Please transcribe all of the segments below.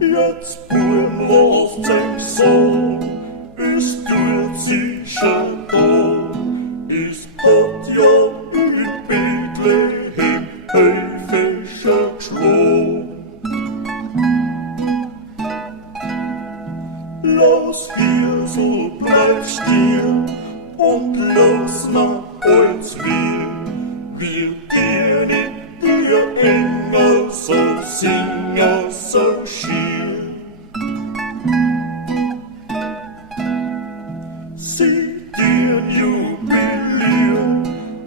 Jetzt Buam lässt sich so, es tut sich schon da. Es hat ja in Bethlehem Häufischer geschlagen. Lass hier so bleib stehen und lass mal uns wir gehen dir Engel so singen so schier. Sie dir jubilieren,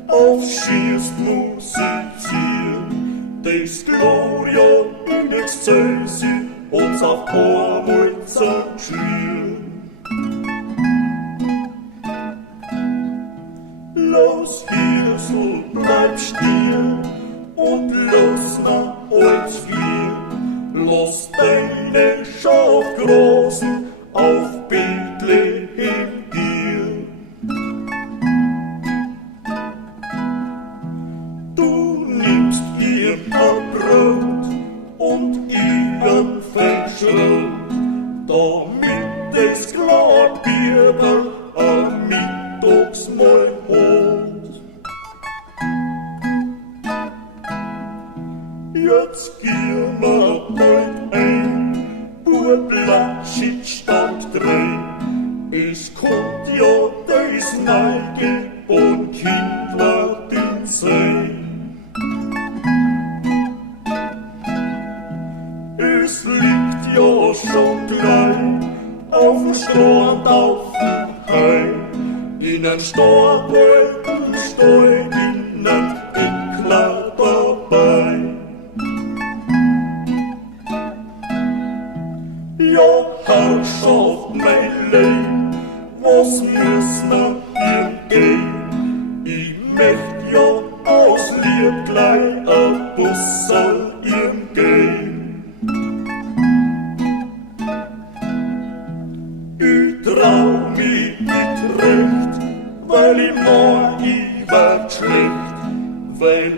aufschießt musizieren, des Gloria in Excelsior uns auf Vormut schlieren. Lass hier so bleib stehen und lass mal uns fliehen. Lass deine Schaf grasen auf Bethlehem gehen. Du nimmst ihr Brot und ihren Fleischrot, damit es klar Bibel am Mittagsmahl hat. Jetzt gehen wir bald ein, BEABSICHTIGT Stand 3. Es kommt ja das Neige und Kind wird ihn sein. Es liegt ja schon gleich auf dem Stand auf dem Heim. In ein Starbeutel steigt ihnen Eklat dabei. Ja, Herrschaft, mein Leben, was müssen wir ihm gehen? Ich möcht ja aus Lieb gleich ein Bussel ihm gehen. Ich trau mich nicht recht, weil ich mein, ich werd schlecht, weil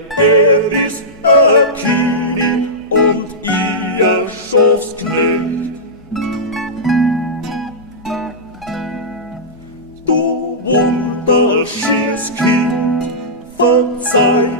ist ein König und ich ein Schafsknecht. Du wunderschönes Kind, verzeih